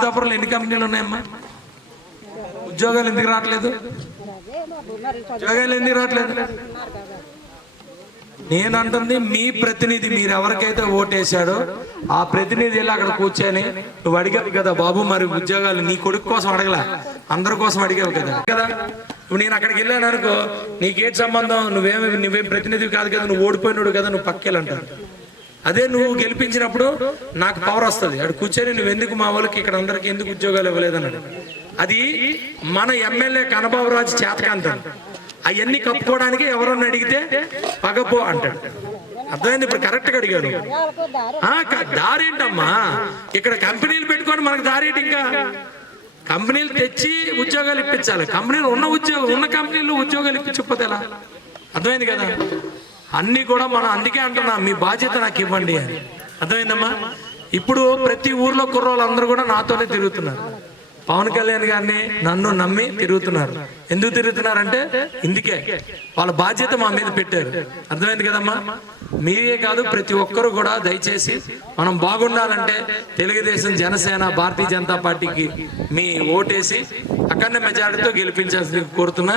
రాజధాపురంలో ఎన్ని కంపెనీలు ఉన్నాయమ్మా? ఉద్యోగాలు ఎందుకు రావట్లేదు? ఉద్యోగాలు ఎందుకు రావట్లేదు? నేనంటుంది మీ ప్రతినిధి, మీరు ఎవరికైతే ఓటేశాడో ఆ ప్రతినిధి వెళ్ళి అక్కడ కూర్చొని నువ్వు అడిగావు కదా బాబు, మరి ఉద్యోగాలు నీ కొడుకు కోసం అడగలా, అందరి కోసం అడిగావు కదా కదా. ఇప్పుడు నేను అక్కడికి వెళ్ళాను అనుకో, నీకేటి సంబంధం, నువ్వేం ప్రతినిధి కాదు కదా, నువ్వు ఓడిపోయినాడు కదా, నువ్వు పక్కెళ్ళంటావు. అదే నువ్వు గెలిపించినప్పుడు నాకు పవర్ వస్తుంది. అక్కడ కూర్చొని నువ్వెందుకు మా వాళ్ళకి ఇక్కడ అందరికి ఎందుకు ఉద్యోగాలు ఇవ్వలేదన్నాడు. అది మన ఎమ్మెల్యే కనబాబురాజు చేతకాంతం. అవన్నీ కప్పుకోవడానికి ఎవరన్నా అడిగితే పగపో అంటాడు. అర్థమైంది? ఇప్పుడు కరెక్ట్గా అడిగాను. దారి ఏంటమ్మా? ఇక్కడ కంపెనీలు పెట్టుకొని మనకు దారి ఏంటి? ఇంకా కంపెనీలు తెచ్చి ఉద్యోగాలు ఇప్పించాలి. కంపెనీలు ఉన్న కంపెనీలు ఉద్యోగాలు ఇప్పించకపోతే ఎలా? అర్థమైంది కదా? అన్నీ కూడా మనం అందుకే అంటున్నా, మీ బాధ్యత నాకు ఇవ్వండి అని. అర్థమైందమ్మా? ఇప్పుడు ప్రతి ఊర్లో కుర్రోళ్ళు అందరూ కూడా నాతోనే తిరుగుతున్నారు. పవన్ కళ్యాణ్ గారిని నన్ను నమ్మి తిరుగుతున్నారు. ఎందుకు తిరుగుతున్నారంటే ఇందుకే, వాళ్ళ బాధ్యత మా మీద పెట్టారు. అర్థమైంది కదమ్మా? మీరే కాదు, ప్రతి ఒక్కరు కూడా దయచేసి మనం బాగుండాలంటే తెలుగుదేశం, జనసేన, భారతీయ జనతా పార్టీకి మీ ఓటేసి అఖండ మెజారిటీతో గెలిపించాల్సింది కోరుతున్నా.